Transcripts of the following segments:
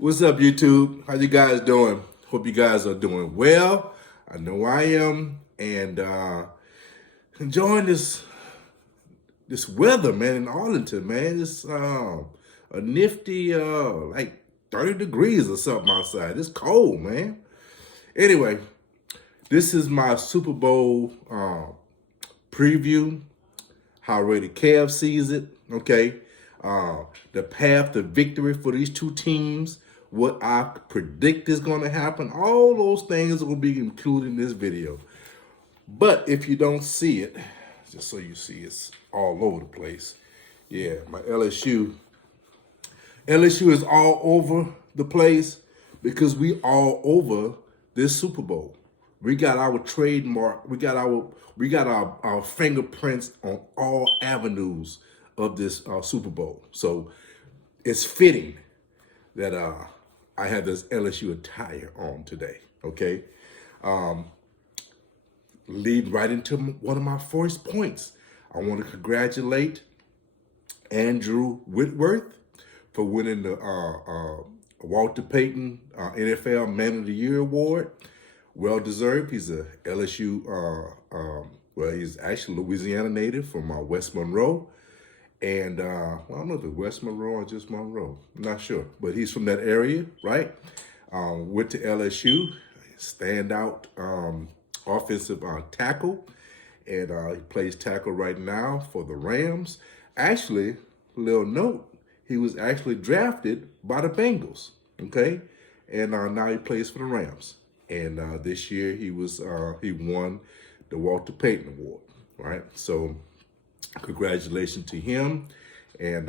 What's up, YouTube? How you guys doing? Hope you guys are doing well. I know I am, and enjoying this weather, man, in Arlington, man. It's a nifty like 30 degrees or something outside. It's cold, man. Anyway, this is my Super Bowl preview. How RaiderKev sees it. Okay, the path to victory for these two teams, what I predict is going to happen, all those things will be included in this video. But if you don't see it, just so you see, it's all over the place. Yeah, my LSU is all over the place because we all over this Super Bowl. We got our trademark, we got our fingerprints on all avenues of this Super Bowl. So it's fitting that I have this LSU attire on today. Okay, lead right into one of my first points. I want to congratulate Andrew Whitworth for winning the Walter Payton NFL Man of the Year award. Well deserved. He's a LSU, well, he's actually Louisiana native from West Monroe. And well, I don't know if it's West Monroe or just Monroe. I'm not sure. But he's from that area, right? Went to LSU, standout offensive tackle. And he plays tackle right now for the Rams. Actually, little note, he was actually drafted by the Bengals, okay? And now he plays for the Rams. And this year he won the Walter Payton Award, right? So congratulations to him. And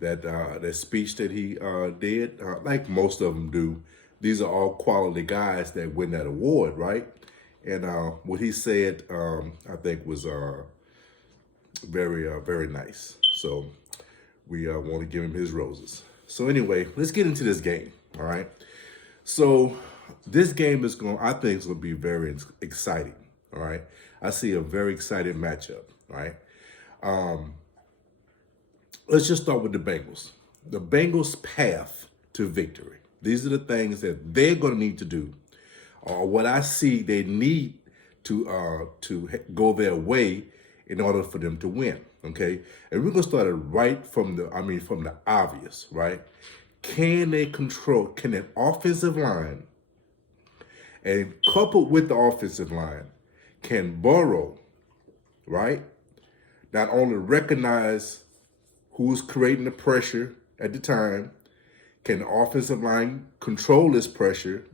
that speech that he did, like most of them do, these are all quality guys that win that award, right? And what he said, I think was very nice. So we want to give him his roses. So anyway, let's get into this game, all right? So this game I think it's going to be very exciting, all right? I see a very exciting matchup, all right? Let's just start with the Bengals. The Bengals' path to victory. These are the things that they're going to need to do, or what I see they need to go their way in order for them to win, okay? And we're going to start it right from the obvious, right? Can an offensive line, and coupled with the offensive line, can Burrow, right, not only recognize who's creating the pressure at the time, can the offensive line control this pressure,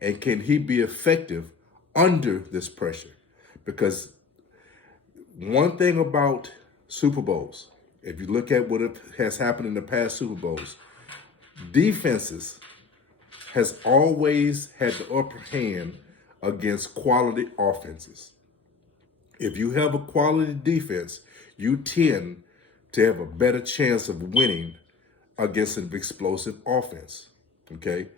and can he be effective under this pressure? Because one thing about Super Bowls, if you look at what has happened in the past Super Bowls, defenses has always had the upper hand against quality offenses. If you have a quality defense, you tend to have a better chance of winning against an explosive offense, okay?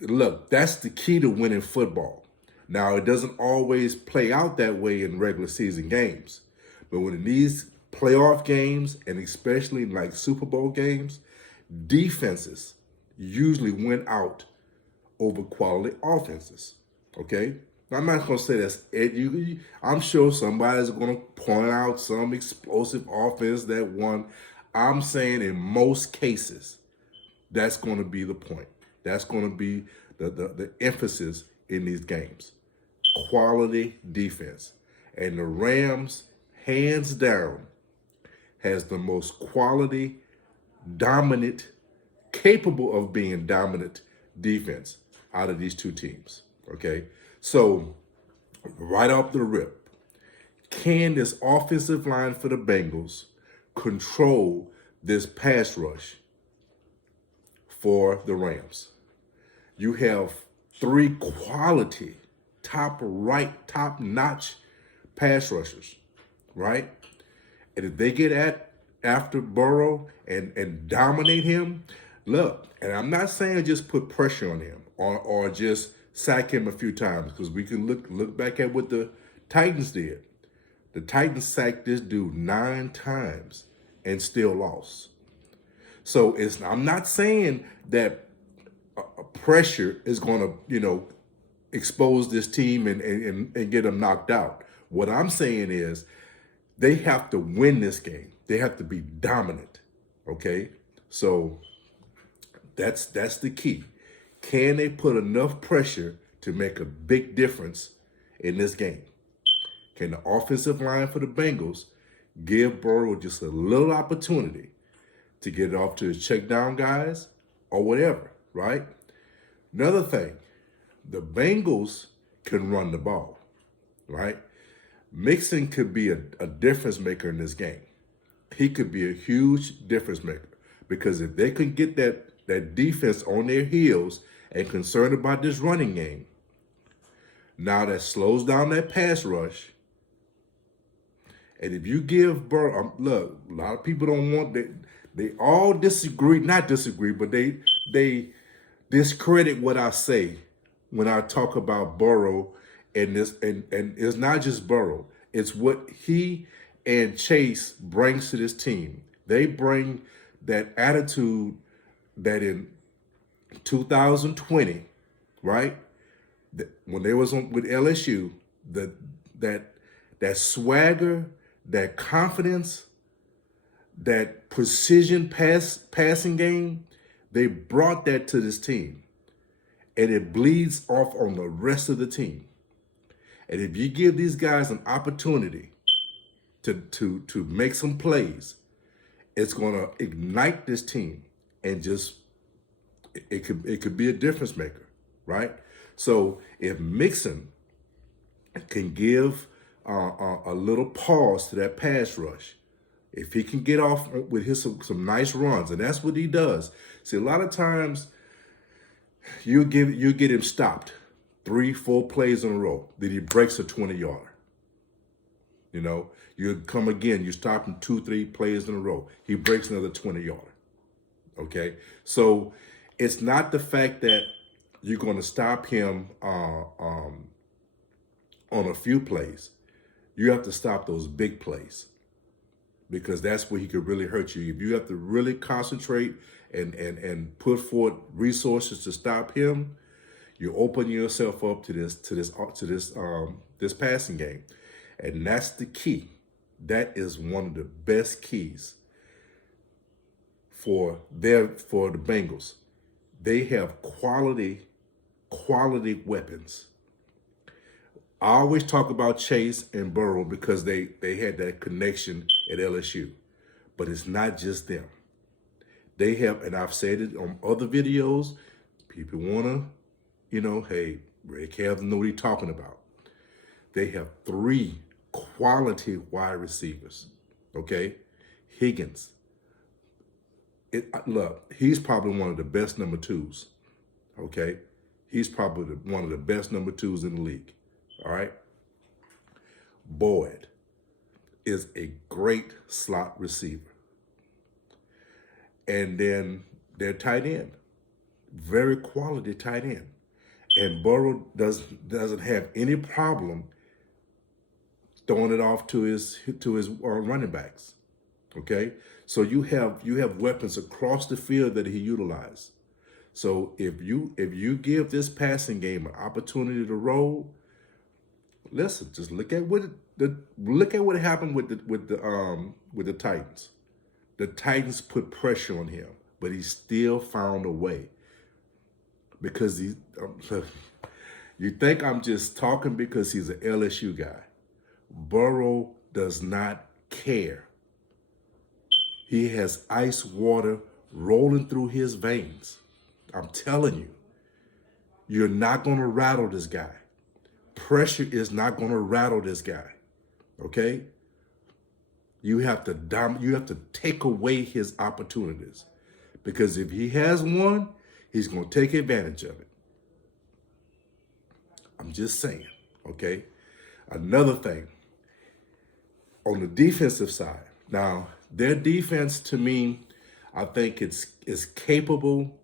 Look, that's the key to winning football. Now, it doesn't always play out that way in regular season games, but when in these playoff games, and especially in like Super Bowl games, defenses usually win out over quality offenses, okay? Now, I'm not going to say that's it. I'm sure somebody's going to point out some explosive offense that won. I'm saying in most cases, that's going to be the point. That's going to be the emphasis in these games. Quality defense. And the Rams, hands down, has the most quality, dominant, capable of being dominant defense out of these two teams, okay? So, right off the rip, can this offensive line for the Bengals control this pass rush for the Rams? You have three quality, top-notch pass rushers, right? And if they get after Burrow and dominate him, look, and I'm not saying just put pressure on him or just sack him a few times, because we can look back at what the Titans did. The Titans sacked this dude 9 times and still lost. So I'm not saying that pressure is going to, expose this team and get them knocked out. What I'm saying is they have to win this game. They have to be dominant. Okay? So that's the key. Can they put enough pressure to make a big difference in this game? Can the offensive line for the Bengals give Burrow just a little opportunity to get it off to his check down guys or whatever, right? Another thing, the Bengals can run the ball, right? Mixon could be a difference maker in this game. He could be a huge difference maker because if they can get that defense on their heels and concerned about this running game, now that slows down that pass rush. And if you give Burrow, look, a lot of people don't want that. They all disagree, not disagree, but they discredit what I say when I talk about Burrow and this, and it's not just Burrow. It's what he and Chase brings to this team. They bring that attitude that in 2020, right? When they was with LSU, that swagger, that confidence, that precision passing game, they brought that to this team. And it bleeds off on the rest of the team. And if you give these guys an opportunity to make some plays, it's gonna ignite this team and just it could be a difference maker, right? So if Mixon can give a little pause to that pass rush, if he can get off with some nice runs, and that's what he does. See, a lot of times you get him stopped 3-4 plays in a row, then he breaks a 20-yarder. You come again, you stop him 2-3 plays in a row, he breaks another 20-yarder. Okay, so it's not the fact that you're going to stop him on a few plays. You have to stop those big plays because that's where he could really hurt you. If you have to really concentrate and put forth resources to stop him, you open yourself up to this passing game, and that's the key. That is one of the best keys for the Bengals. They have quality weapons. I always talk about Chase and Burrow because they had that connection at LSU, but it's not just them. They have, and I've said it on other videos, people want to, hey, RaiderKev's know what he's talking about. They have 3 quality wide receivers, okay? Higgins. Look, he's probably one of the best number 2s, okay? He's probably one of the best number 2s in the league, all right? Boyd is a great slot receiver. And then their tight end, very quality tight end. And Burrow doesn't have any problem throwing it off to his running backs. Okay, so you have weapons across the field that he utilizes. So if you give this passing game an opportunity to roll, listen, just look at what happened with the Titans. The Titans put pressure on him, but he still found a way. Because you think I'm just talking because he's an LSU guy. Burrow does not care. He has ice water rolling through his veins. I'm telling you, you're not going to rattle this guy. Pressure is not going to rattle this guy. Okay? You have to take away his opportunities. Because if he has one, he's going to take advantage of it. I'm just saying, okay? Another thing, on the defensive side, now, their defense, to me, I think is capable.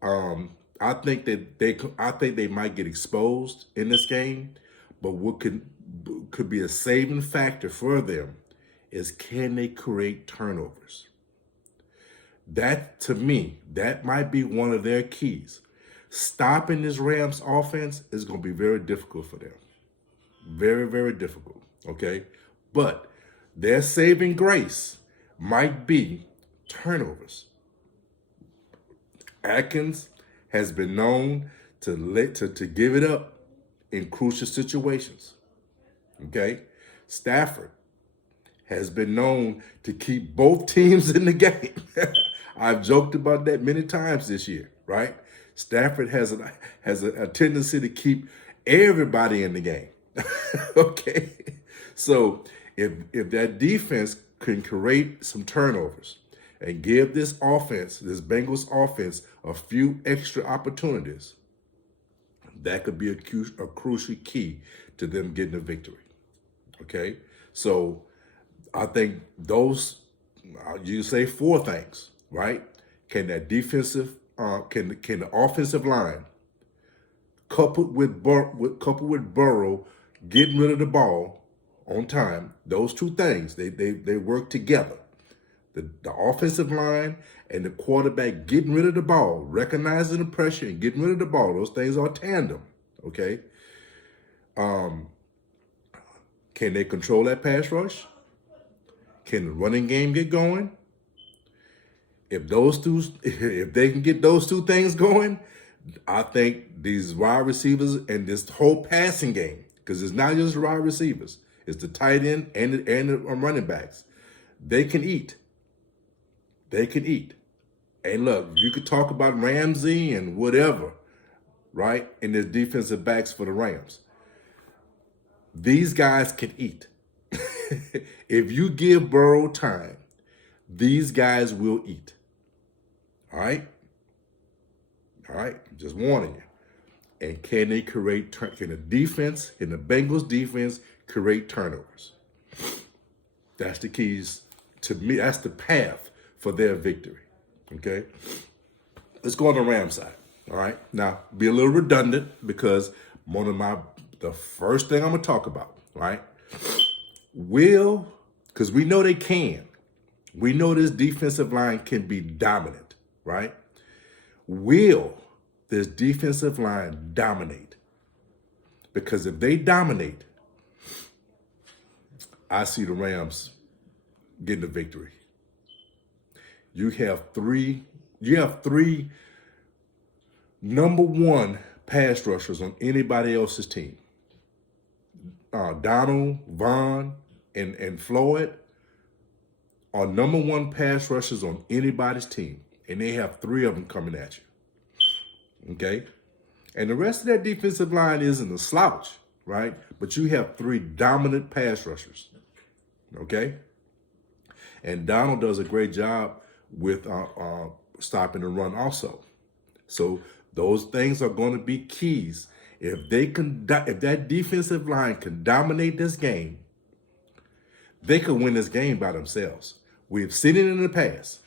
I think they might get exposed in this game, but what could be a saving factor for them is, can they create turnovers? That, to me, that might be one of their keys. Stopping this Rams offense is going to be very difficult for them. Very, very difficult. Okay. But their saving grace might be turnovers. Atkins has been known to give it up in crucial situations. Okay. Stafford has been known to keep both teams in the game. I've joked about that many times this year, right? Stafford has a tendency to keep everybody in the game. Okay. So if that defense can create some turnovers and give this offense, this Bengals offense, a few extra opportunities, that could be a crucial key to them getting a victory. Okay. So I think those, you say 4 things, right? Can that defensive, can the offensive line, coupled with Burrow getting rid of the ball on time, those 2 things, they work together. The offensive line and the quarterback getting rid of the ball, recognizing the pressure and getting rid of the ball, those things are tandem, okay? Can they control that pass rush? Can the running game get going? If they can get those 2 things going, I think these wide receivers and this whole passing game, because it's not just wide receivers, it's the tight end and the running backs. They can eat. They can eat. And look, you could talk about Ramsey and whatever, right? And there's defensive backs for the Rams. These guys can eat. If you give Burrow time, these guys will eat. All right? All right? Just warning you. And can the defense, can the Bengals defense create turnovers? That's the keys to me. That's the path for their victory. Okay? Let's go on the Rams side. All right? Now, be a little redundant because the first thing I'm going to talk about, right? Because we know they can. We know this defensive line can be dominant, right? Will this defensive line dominate? Because if they dominate, I see the Rams getting the victory. You have three number 1 pass rushers on anybody else's team. Donald, Vaughn, and Floyd are number 1 pass rushers on anybody's team. And they have 3 of them coming at you. Okay? And the rest of that defensive line isn't a slouch, right? But you have 3 dominant pass rushers. Okay? And Donald does a great job with stopping the run also. So those things are going to be keys. If that defensive line can dominate this game, they could win this game by themselves. We've seen it in the past.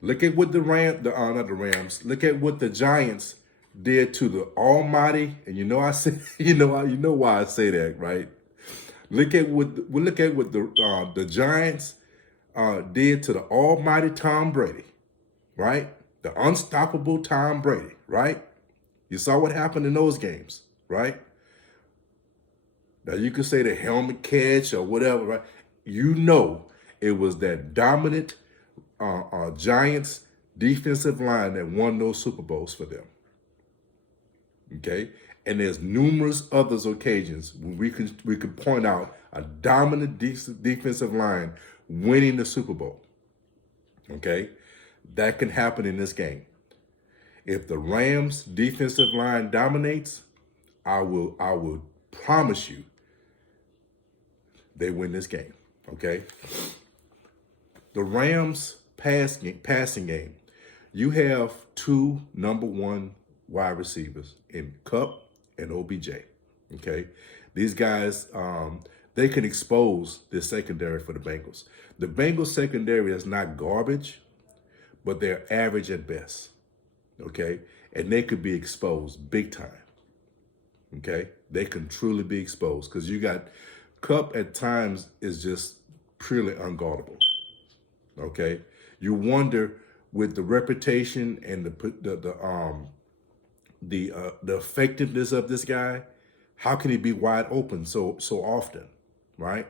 Look at what Look at what the Giants did to the Almighty, and I say, you know why I say that, right? Look at what the Giants did to the Almighty Tom Brady, right? The unstoppable Tom Brady, right? You saw what happened in those games, right? Now you could say the helmet catch or whatever, right? It was that dominant Giants defensive line that won those Super Bowls for them. Okay, and there's numerous other occasions when we could point out a dominant defensive line winning the Super Bowl. Okay, that can happen in this game. If the Rams defensive line dominates, I will promise you they win this game. Okay, the Rams passing game, you have 2 number 1 wide receivers in Kupp and OBJ. Okay, these guys, they can expose the secondary for the Bengals. The Bengals secondary is not garbage, but they're average at best. Okay, and they could be exposed big time. Okay, they can truly be exposed because you got Kupp at times is just purely unguardable. Okay, you wonder with the reputation and the effectiveness of this guy, how can he be wide open so often, right?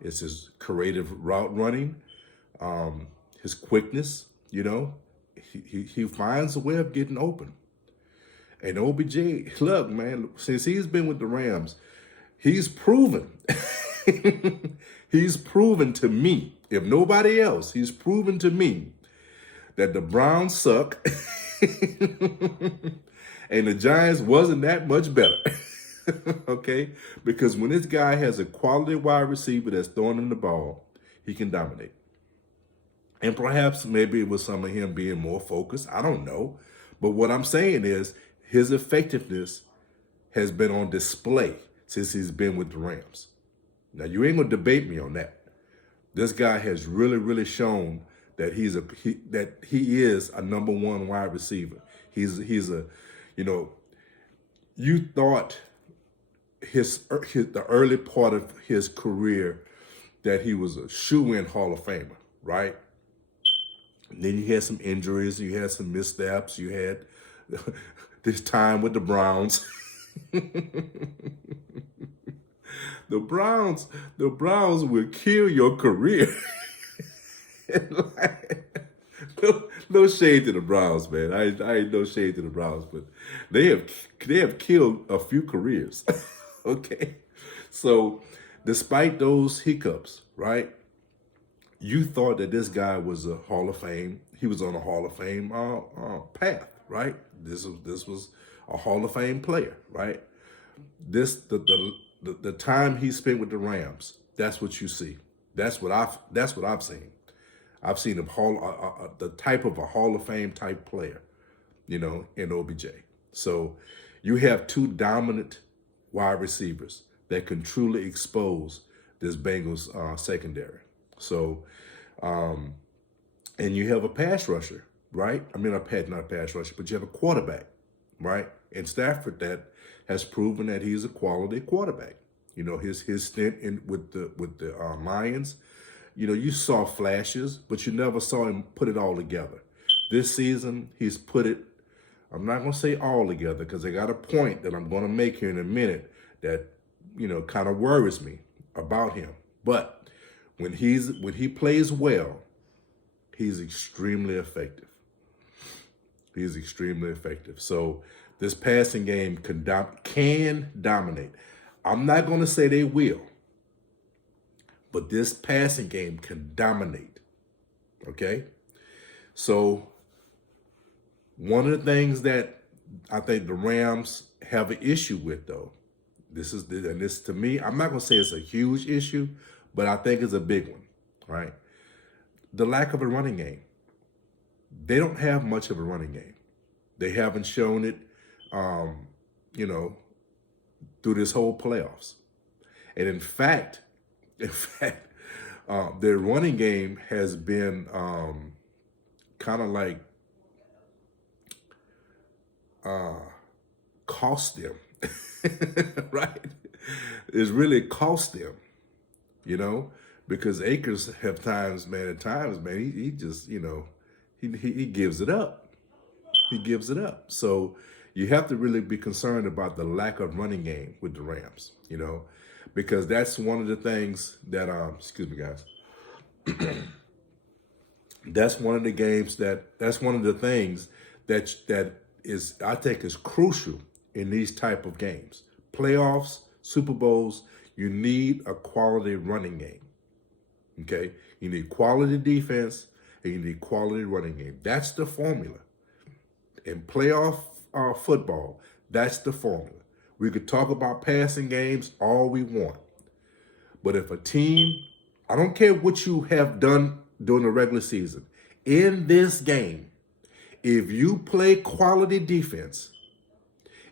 It's his creative route running, his quickness. He finds a way of getting open. And OBJ, look, man, since he's been with the Rams, he's proven, he's proven to me, if nobody else, he's proven to me that the Browns suck and the Giants wasn't that much better. Okay? Because when this guy has a quality wide receiver that's throwing him the ball, he can dominate. And perhaps maybe it was some of him being more focused. I don't know. But what I'm saying is his effectiveness has been on display since he's been with the Rams. Now, you ain't going to debate me on that. This guy has really, really shown that he is a number one wide receiver. He's a, you thought the early part of his career that he was a shoe-in Hall of Famer, right? And then you had some injuries, you had some missteps, you had this time with the Browns. The Browns will kill your career. No shade to the Browns, man. I ain't no shade to the Browns, but they have killed a few careers. Okay, so despite those hiccups, right? You thought that this guy was a Hall of Fame. He was on a Hall of Fame path, right? This was a Hall of Fame player, right? The time he spent with the Rams, that's what you see. That's what I've seen. I've seen the type of a Hall of Fame type player, in OBJ. So you have two dominant wide receivers that can truly expose this Bengals secondary. So, and you have a pass rusher, right? I mean, not a pass rusher, but you have a quarterback, right? And Stafford that has proven that he's a quality quarterback. His stint with the Lions, you saw flashes, but you never saw him put it all together. This season, he's put it, I'm not going to say all together because I got a point that I'm going to make here in a minute that, kind of worries me about him. But when he plays well, he's extremely effective. He's extremely effective. So this passing game can dominate. I'm not going to say they will, but this passing game can dominate. Okay? So one of the things that I think the Rams have an issue with, though, this to me, I'm not going to say it's a huge issue, but I think it's a big one, right? The lack of a running game. They don't have much of a running game. They haven't shown it, through this whole playoffs. And in fact, their running game has been kind of like cost them, right? It's really cost them, because Akers at times, man, he just, he gives it up. He gives it up. So you have to really be concerned about the lack of running game with the Rams, because that's one of the things that, excuse me, guys. That's one of the things that is, I think, is crucial in these type of games. Playoffs, Super Bowls, you need a quality running game. Okay? You need quality defense and you need quality running game. That's the formula. In playoff football, that's the formula. We could talk about passing games all we want. But if a team, I don't care what you have done during the regular season, in this game, if you play quality defense,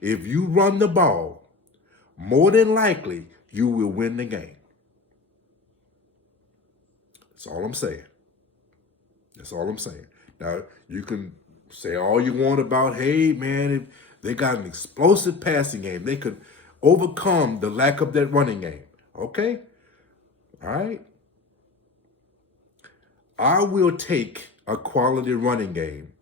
if you run the ball, more than likely, you will win the game. That's all I'm saying. That's all I'm saying. Now, you can say all you want about, hey, man, if they got an explosive passing game, they could overcome the lack of that running game. Okay? All right? I will take a quality running game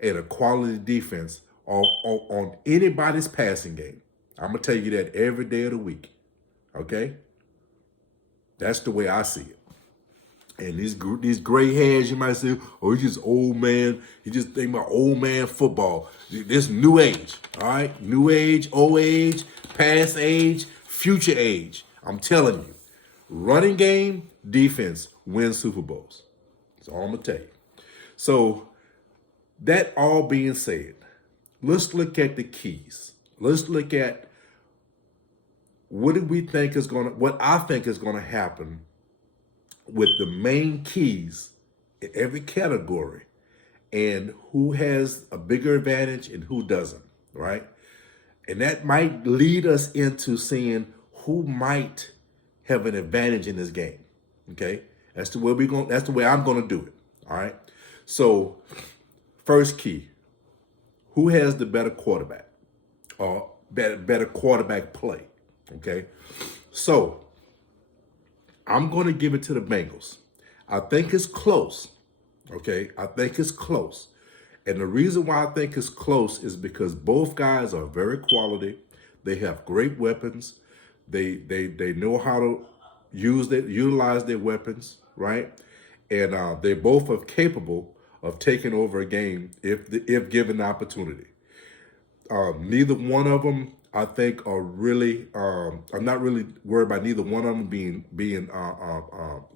and a quality defense on anybody's passing game. I'm going to tell you that every day of the week. Okay? That's the way I see it. And these gray hairs, you might say, oh, he's just old man. He just think about old man football. This new age, all right? New age, old age, past age, future age. I'm telling you, running game, defense wins Super Bowls. That's all I'm going to tell you. So that all being said, let's look at the keys. Let's look at what I think is going to happen with the main keys in every category and who has a bigger advantage and who doesn't, right? And that might lead us into seeing who might have an advantage in this game. Okay? That's the way I'm going to do it. All right? So, first key, who has the better quarterback or better quarterback play? Okay? So, I'm going to give it to the Bengals. I think it's close. Okay? I think it's close. And the reason why I think it's close is because both guys are very quality. They have great weapons. They know how to utilize their weapons, right? And they both are capable of taking over a game if given the opportunity. Neither one of them, I think, are really. I'm not really worried about neither one of them being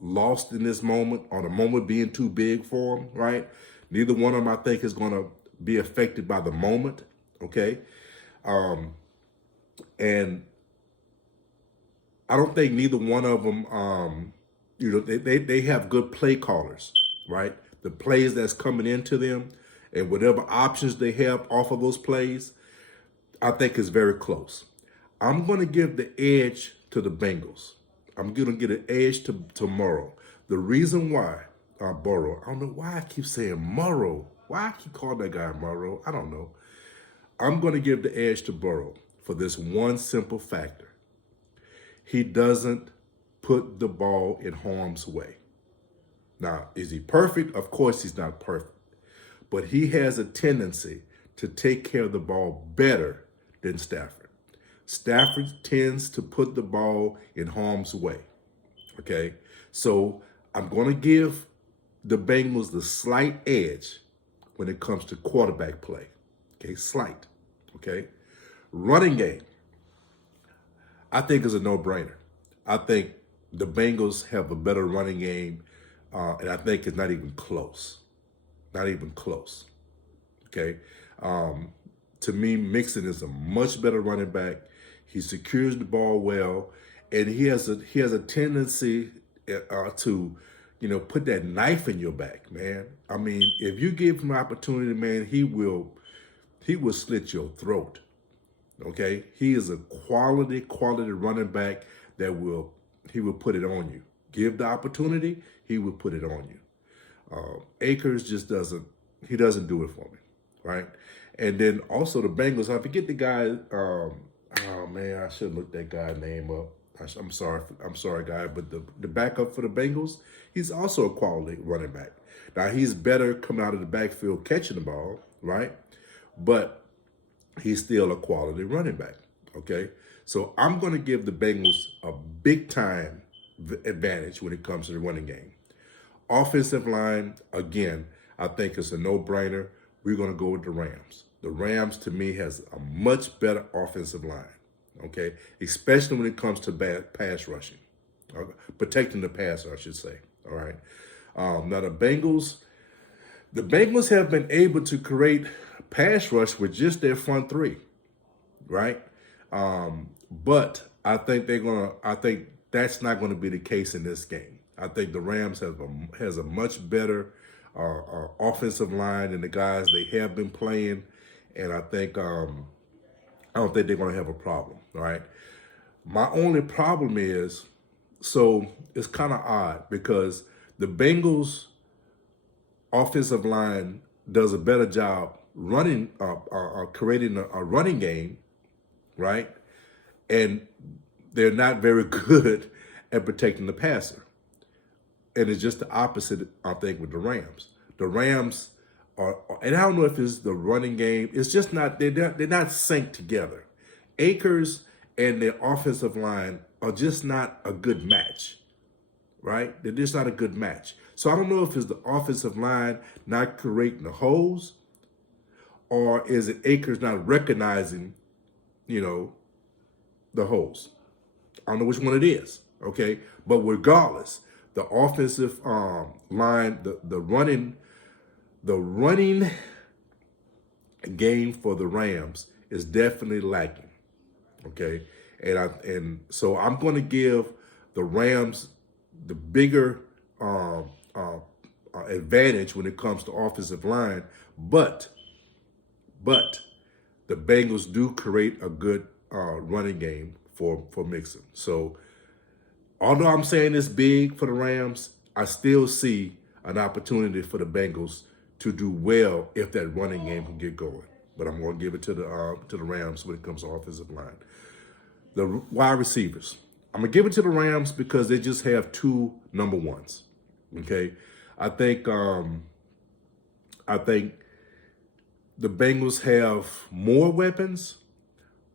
lost in this moment, or the moment being too big for them. Right? Neither one of them, I think, is going to be affected by the moment. Okay, and I don't think neither one of them. They have good play callers, right? The plays that's coming into them, and whatever options they have off of those plays, I think is very close. I'm going to give the edge to the Bengals. I'm going to get an edge to Morrow. The reason why, Burrow, I don't know why I keep saying Morrow. Why I keep calling that guy Morrow, I don't know. I'm going to give the edge to Burrow for this one simple factor. He doesn't put the ball in harm's way. Now, is he perfect? Of course he's not perfect. But he has a tendency to take care of the ball better than Stafford. Stafford tends to put the ball in harm's way. Okay? So I'm going to give the Bengals the slight edge when it comes to quarterback play. Okay? Slight. Okay? Running game, I think is a no-brainer. I think the Bengals have a better running game, and I think it's not even close. Not even close. Okay? To me, Mixon is a much better running back. He secures the ball well, and he has a tendency to, put that knife in your back, man. I mean, if you give him an opportunity, man, he will slit your throat. Okay, he is a quality running back that he will put it on you. Give the opportunity, he will put it on you. Akers just doesn't do it for me, right? And then also the Bengals, I forget the guy. Oh man, I should look that guy's name up. I'm sorry, guy. But the backup for the Bengals, he's also a quality running back. Now he's better coming out of the backfield catching the ball, right? But he's still a quality running back. Okay, so I'm going to give the Bengals a big time advantage when it comes to the running game. Offensive line, again, I think it's a no-brainer. We're going to go with the Rams. The Rams, to me, has a much better offensive line, okay? Especially when it comes to bad pass rushing. Protecting the passer, I should say, all right? Now, the Bengals have been able to create pass rush with just their front three, right? But I think that's not going to be the case in this game. I think the Rams has a much better offensive line than the guys they have been playing, and I don't think they're going to have a problem. All right. My only problem is, so it's kind of odd because the Bengals offensive line does a better job running, creating a running game, right? And they're not very good at protecting the passer. And it's just the opposite, I think, with the Rams. the Rams and I don't know if it's the running game. It's just not they're not synced together. Akers and their offensive line are just not a good match, right? They're just not a good match. So I don't know if it's the offensive line not creating the holes, or is it Akers not recognizing, the holes. I don't know which one it is, okay? But regardless, the offensive line, the running game for the Rams is definitely lacking, okay? And so I'm going to give the Rams the bigger advantage when it comes to offensive line, but the Bengals do create a good running game for Mixon. So although I'm saying it's big for the Rams, I still see an opportunity for the Bengals to do well if that running game can get going. But I'm going to give it to the Rams when it comes to offensive line. The wide receivers, I'm going to give it to the Rams because they just have two number ones. Okay, I think the Bengals have more weapons,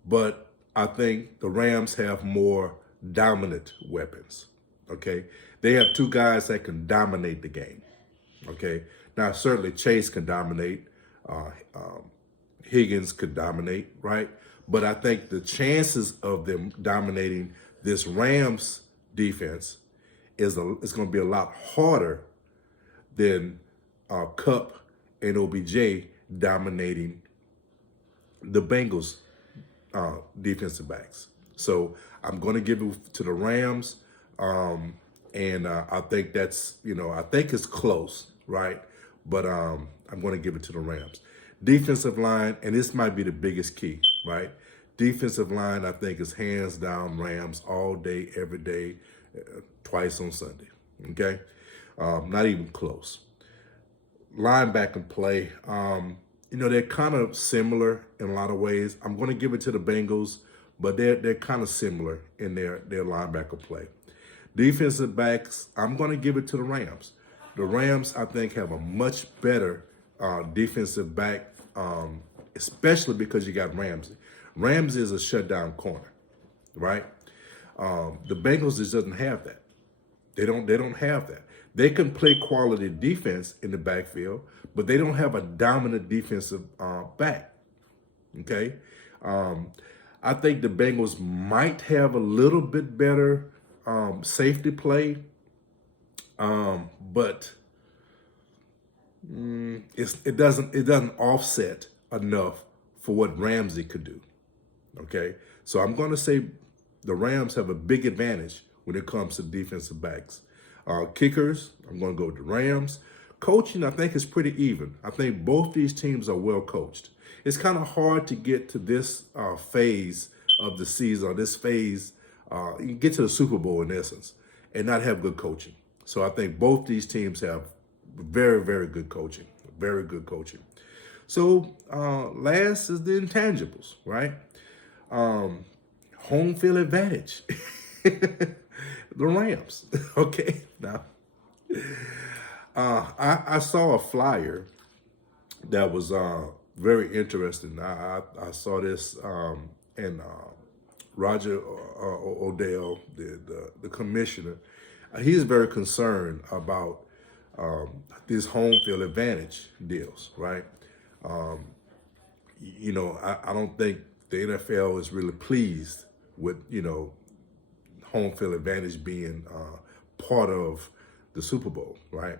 but I think the Rams have more dominant weapons. Okay, they have two guys that can dominate the game. Okay, now certainly Chase can dominate, Higgins could dominate, right? But I think the chances of them dominating this Rams defense is going to be a lot harder than Kupp and OBJ dominating the Bengals defensive backs. So I'm going to give it to the Rams, and I think that's I think it's close, right? But I'm going to give it to the Rams. Defensive line, and this might be the biggest key, right? Defensive line, I think, is hands down Rams all day, every day, twice on Sunday. Okay, not even close. Linebacker play, they're kind of similar in a lot of ways. I'm going to give it to the Bengals, but they're kind of similar in their linebacker play. Defensive backs, I'm going to give it to the Rams. The Rams, I think, have a much better defensive back, especially because you got Ramsey. Ramsey is a shutdown corner, right? The Bengals just doesn't have that. They don't have that. They can play quality defense in the backfield, but they don't have a dominant defensive back. Okay, I think the Bengals might have a little bit better safety play, but it doesn't offset enough for what Ramsey could do. Okay, so I'm going to say the Rams have a big advantage when it comes to defensive backs. Kickers, I'm going to go with the Rams. Coaching, I think, is pretty even. I think both these teams are well coached. It's kind of hard to get to this phase of the season, or this phase, you can get to the Super Bowl in essence, and not have good coaching. So I think both these teams have very, very good coaching, very good coaching. So last is the intangibles, right? Home field advantage. The Rams. Okay, now I saw a flyer that was very interesting. I saw this, and Roger Odell, the commissioner, he's very concerned about these home field advantage deals, right? I don't think the NFL is really pleased with home field advantage being part of the Super Bowl, right?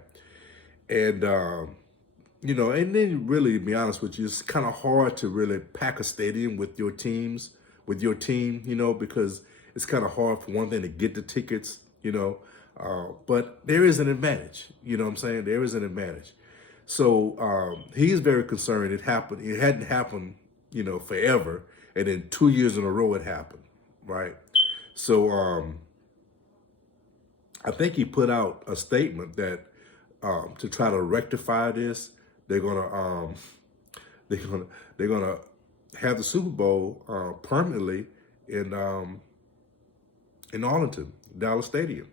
And and then really, to be honest with you, it's kind of hard to really pack a stadium with your team, because it's kind of hard for one thing to get the tickets, but there is an advantage, you know what I'm saying? There is an advantage. So he's very concerned. It hadn't happened, forever. And then 2 years in a row it happened, right? So I think he put out a statement that to try to rectify this, they're gonna have the Super Bowl permanently in Arlington, Dallas Stadium,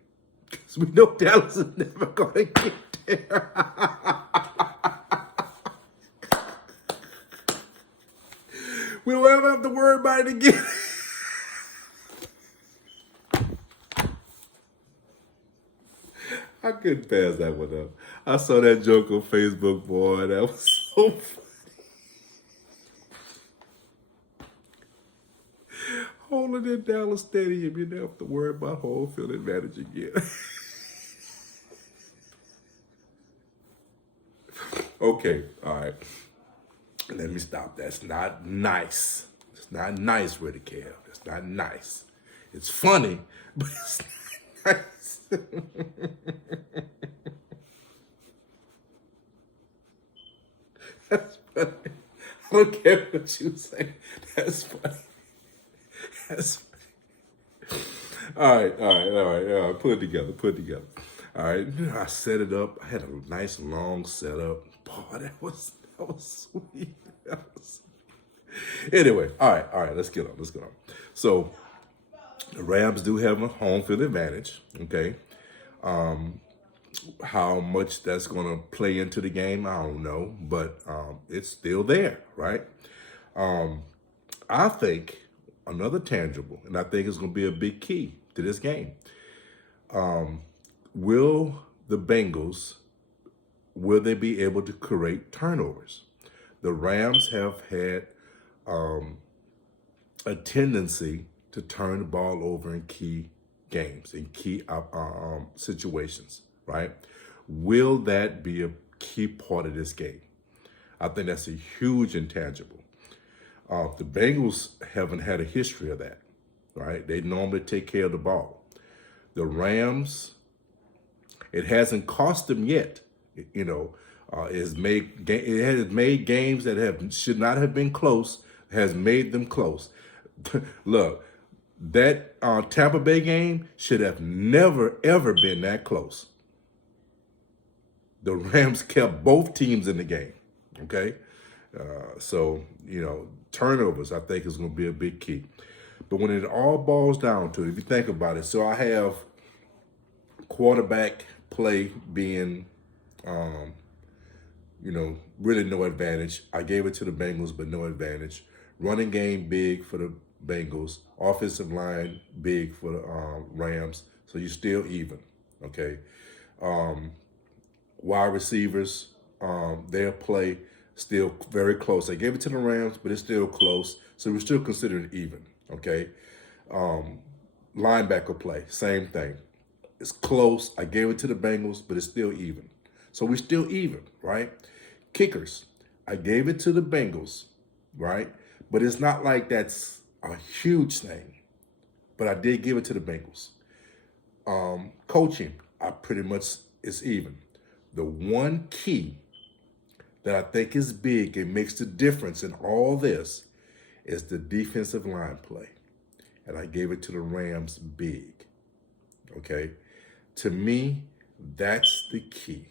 because we know Dallas is never gonna get there. We don't ever have to worry about it again. I couldn't pass that one up. I saw that joke on Facebook, boy. That was so funny. Holding in Dallas Stadium, you never have to worry about home field advantage again. Okay, all right. Let me stop. That's not nice. It's not nice, RaiderKev. It's not nice. It's funny, but it's not nice. That's funny. I don't care what you say. That's funny. That's funny. All right. Put it together. All right. I set it up. I had a nice long setup. Boy, that was sweet. That was sweet. Anyway, all right. Let's get on. So the Rams do have a home field advantage. Okay. How much that's going to play into the game, I don't know, but it's still there, right? I think another tangible, and I think it's going to be a big key to this game. Will the Bengals, will they be able to create turnovers? The Rams have had a tendency to turn the ball over in key games, in key situations, right? Will that be a key part of this game? I think that's a huge intangible. The Bengals haven't had a history of that, right? They normally take care of the ball. The Rams, it hasn't cost them yet. You know, it has made games that should not have been close, has made them close. Look, that Tampa Bay game should have never, ever been that close. The Rams kept both teams in the game, okay? So, you know, turnovers, I think, is going to be a big key. But when it all boils down to it, if you think about it, so I have quarterback play being, you know, really no advantage. I gave it to the Bengals, but no advantage. Running game big for the Bengals. Offensive line big for the Rams. So you're still even, okay? Wide receivers, their play still very close. I gave it to the Rams, but it's still close. So we're still considering even, okay? Linebacker play, same thing. It's close. I gave it to the Bengals, but it's still even. So we're still even, right? Kickers, I gave it to the Bengals, right? But it's not like that's a huge thing. But I did give it to the Bengals. Coaching, I pretty much, it's even. The one key that I think is big and makes the difference in all this is the defensive line play. And I gave it to the Rams big, okay? To me, that's the key.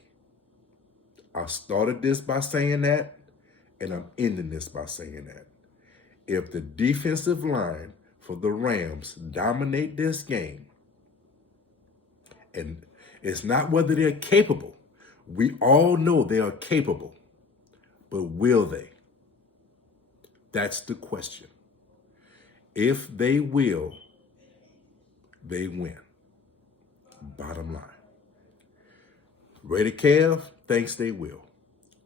I started this by saying that, and I'm ending this by saying that. If the defensive line for the Rams dominate this game, and it's not whether they're capable. We all know they are capable, but will they? That's the question. If they will, they win. Bottom line. RaiderKev thinks they will.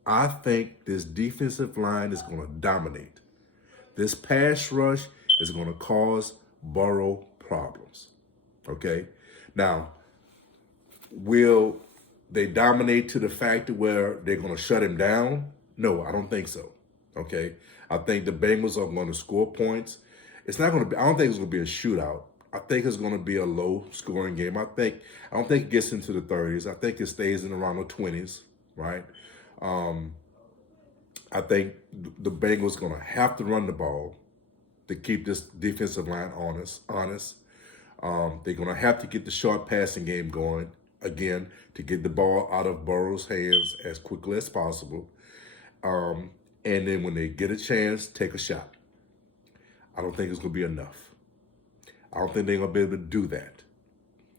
I think this defensive line is going to dominate. This pass rush is going to cause Burrow problems. Okay? Now, will they dominate to the fact where they're going to shut him down? No, I don't think so. Okay? I think the Bengals are going to score points. It's not going to be, I don't think it's going to be a shootout. I think it's going to be a low scoring game. I don't think it gets into the 30s. I think it stays in around the 20s, right? I think the Bengals going to have to run the ball to keep this defensive line honest. They're going to have to get the short passing game going again to get the ball out of Burrow's hands as quickly as possible. And then when they get a chance, take a shot. I don't think it's going to be enough. I don't think they're going to be able to do that.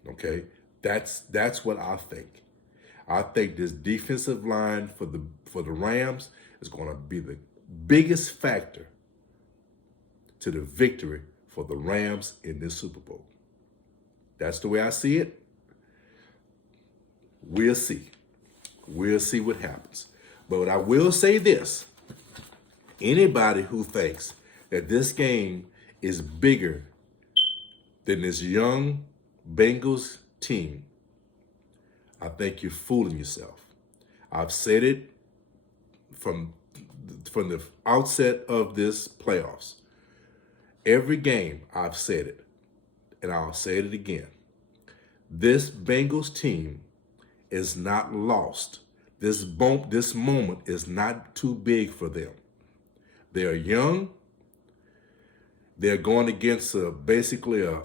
Okay? That's what I think. I think this defensive line for the Rams is going to be the biggest factor to the victory for the Rams in this Super Bowl. That's the way I see it. We'll see. We'll see what happens. But I will say this. Anybody who thinks that this game is bigger than this young Bengals team, I think you're fooling yourself. I've said it from the outset of this playoffs. Every game I've said it, and I'll say it again. This Bengals team is not lost. This moment is not too big for them. They're young. They're going against basically a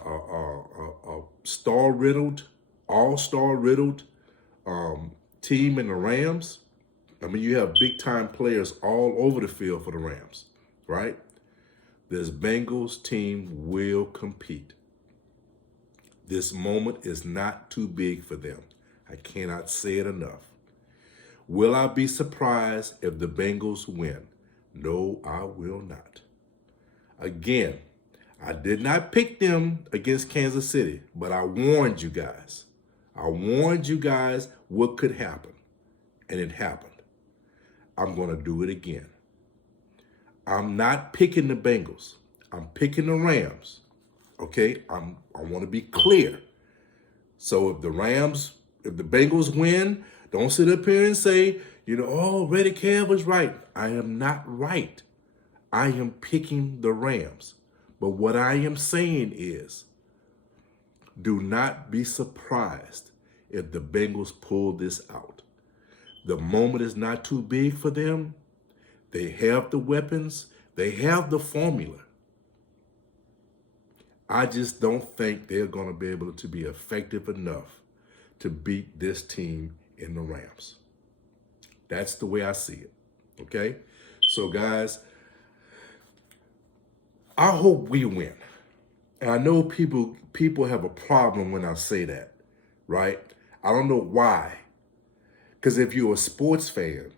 star-riddled, all-star-riddled team in the Rams. I mean, you have big-time players all over the field for the Rams, right? This Bengals team will compete. This moment is not too big for them. I cannot say it enough. Will I be surprised if the Bengals win? No, I will not. Again, I did not pick them against Kansas City, but I warned you guys. I warned you guys what could happen, and it happened. I'm going to do it again. I'm not picking the Bengals. I'm picking the Rams. Okay? I want to be clear. So if the Bengals win, don't sit up here and say, oh, RaiderKev was right. I am not right. I am picking the Rams. But what I am saying is, do not be surprised if the Bengals pull this out. The moment is not too big for them. They have the weapons. They have the formula. I just don't think they're going to be able to be effective enough to beat this team in the Rams. That's the way I see it. Okay? So, guys, I hope we win. And I know people have a problem when I say that, right? I don't know why. Because if you're a sports fan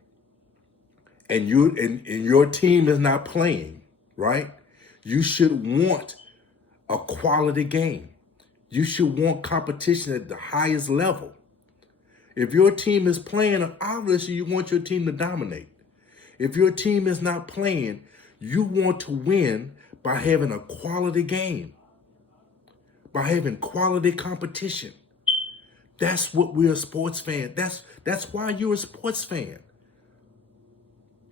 and your team is not playing, right? You should want a quality game. You should want competition at the highest level. If your team is playing, obviously you want your team to dominate. If your team is not playing, you want to win by having a quality game, by having quality competition. That's what we're a sports fan. That's why you're a sports fan.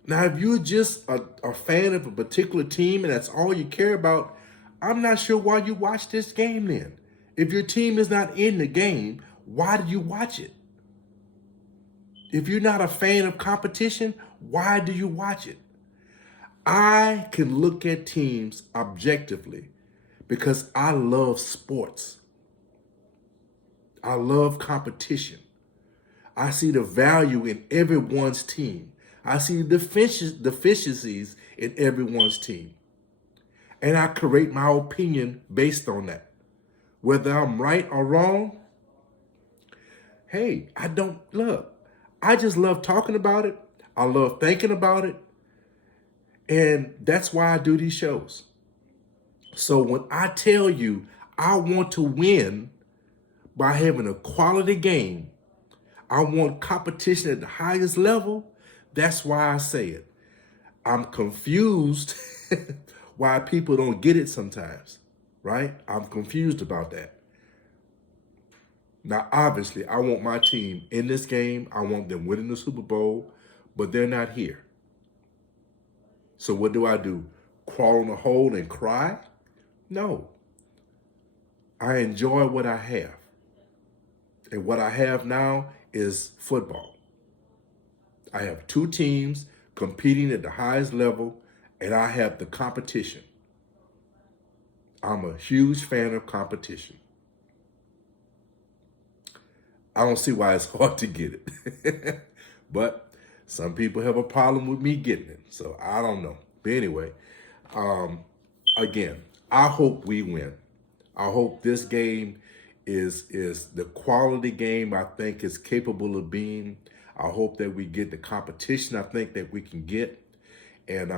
Now, if you're just a fan of a particular team and that's all you care about, I'm not sure why you watch this game then. If your team is not in the game, why do you watch it? If you're not a fan of competition, why do you watch it? I can look at teams objectively because I love sports. I love competition. I see the value in everyone's team. I see the deficiencies in everyone's team. And I create my opinion based on that. Whether I'm right or wrong, hey, I just love talking about it. I love thinking about it. And that's why I do these shows. So when I tell you I want to win by having a quality game, I want competition at the highest level, that's why I say it. I'm confused why people don't get it sometimes, right? I'm confused about that. Now, obviously, I want my team in this game. I want them winning the Super Bowl, but they're not here. So what do? Crawl in a hole and cry? No. I enjoy what I have. And what I have now is football. I have two teams competing at the highest level, and I have the competition. I'm a huge fan of competition. I don't see why it's hard to get it. But some people have a problem with me getting it. So I don't know. But anyway, again, I hope we win. I hope this game is the quality game I think is capable of being. I hope that we get the competition I think that we can get. And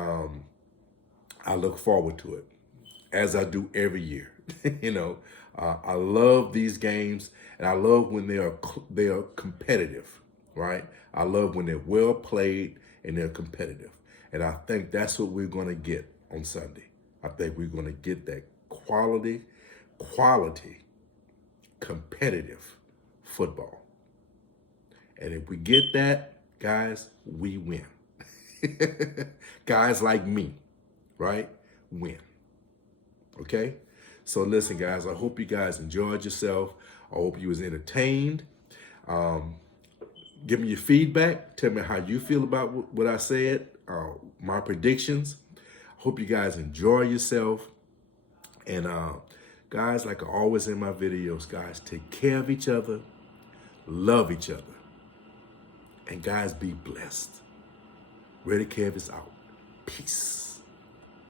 I look forward to it. as I do every year. You know, I love these games, and I love when they are competitive, right? I love when they're well played and they're competitive, and I think that's what we're going to get on Sunday. I think we're going to get that quality, competitive football, and if we get that, guys, we win. Guys like me, right? Win. Okay? So listen, guys, I hope you guys enjoyed yourself. I hope you was entertained. Give me your feedback. Tell me how you feel about what I said, my predictions. Hope you guys enjoy yourself. And guys, like I always in my videos, guys, take care of each other, love each other, and guys, be blessed. RaiderKev is out. Peace.